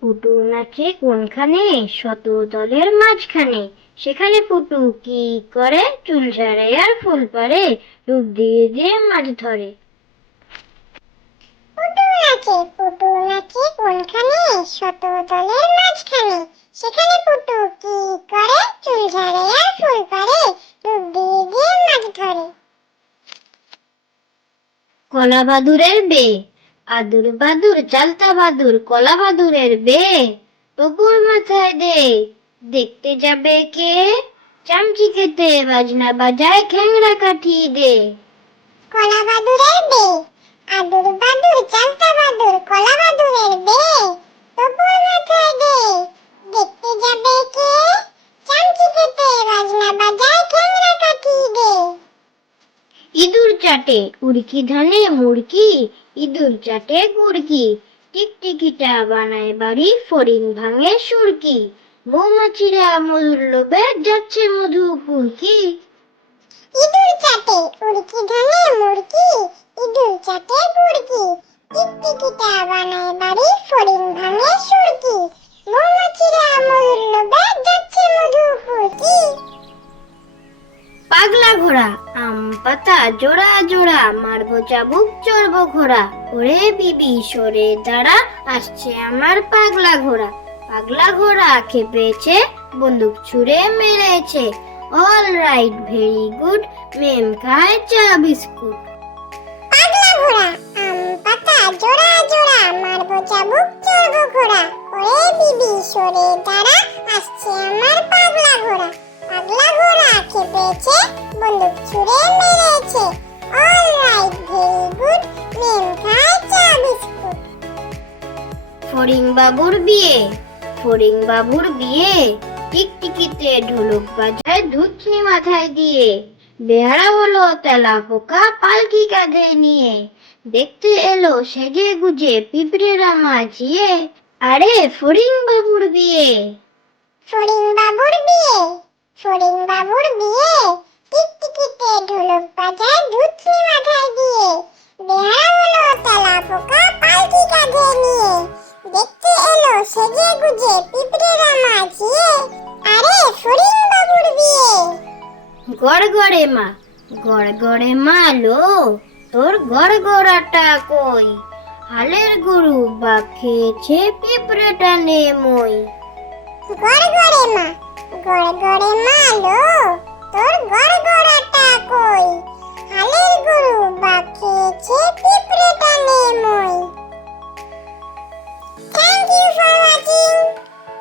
পুটুর নাচে কোনখানে? শত দলের মাঝখানে। সেখানে পুটু কি করে? চুল ঝাড়ে আর ফুল পাড়ে, ডুব দিয়ে দিয়ে মাছ ধরে। পুটু নাচে কোনখানে? শত দলের মাঝখানে। সেখানে পুটু কি করে? চুল ঝাড়ে আর ফুল পাড়ে, ডুব দিয়ে দিয়ে মাছ ধরে। কলা বাদুরের বে, আদুর বাদুর চালতা বাদুর, কলা বাদুরের বে টুকুর মাথায় দে। দেখতে যাবে কে? চামচি খেতে বাজনা বাজায়, খ্যাংরা কাঠি দে। কলা বাদুরের বে, আদুর বাদুর চালতা বাদুর, কলা বাদুরের বে টুকুর মাথায় দে। দেখতে যাবে কে? চামচি খেতে বাজনা বাজায়, খ্যাংরা কাঠি দে। ইঁদুর চাটে উড়কি ধানে মুড়কি, ইঁদুর চাটে গুড়কি, টিকটিকিটা বানায় বাড়ি, ফড়িং ভাঙে সুরকি। মৌমাছিরা মধুর লোভে যাচ্ছে মধু ফুলকি। ইঁদুর চাটে উড়কি ধানে মুড়কি, ইঁদুর চাটে গুড়কি, টিকটিকিটা বানায় বাড়ি, ফড়িং ভাঙে সুরকি। মৌমাছিরা মধুর লোভে যাচ্ছে মধু ফুলকি। পাগলা ঘোড়া আম পাতা জোড়া জোড়া, মারবো চাবুক চড়বো ঘোড়া। ওরে বিবি সরে দাঁড়া, আসছে আমার পাগলা ঘোড়া। পাগলা ঘোড়া খেপেছে, বন্দুক ছুঁড়ে মেরেছে। অল রাইট ভেরি গুড, মেম খায় চা বিস্কুট। পাগলা ঘোড়া আম পাতা জোড়া জোড়া, মারবো চাবুক চড়বো ঘোড়া। ওরে বিবি সরে দাঁড়া, আসছে আমার পাগলা ঘোড়া। পাগলা ঘোড়া খেপেছে, বন্দুক ছুঁড়ে মেরেছে। অল রাইট ভেরি গুড, মেম খায় চা বিস্কুট। ফড়িং বাবুর বিয়ে, ফড়িং বাবুর বিয়ে, টিকটিকিতে ঢোলক বাজায় ধুচনি মাথায় দিয়ে। বেহারা হলো তেলা পোকা পালকি কাঁধে নিয়ে, দেখতে এলো সেজে গুজে পিঁপড়েরা মাঝিয়ে। আরে ফড়িং বাবুর বিয়ে। ফড়িং বাবুর বিয়ে, ফড়িং বাবুর বিয়ে, টিকটিকিতে ঢোলক বাজায় ধুচনি মাথায় দিয়ে। বেহারা হলো তেলা পোকা পালকি কাঁধে নিয়ে, দেখতে এলো সেজে গুজে পিঁপড়েরা মাঝিয়ে। আরে ফড়িং বাবুর বিয়ে। গড়গড়ে মা, গড়গড়ে মা লো, তোর গড়গড়াটা কই? হালের গরু বা খেয়েছে পিঁপড়েটা নে মই। গড়গড়ে মা, গড়গড়ে মা লো, তোর গড়গড়াটা কই? হালের গরু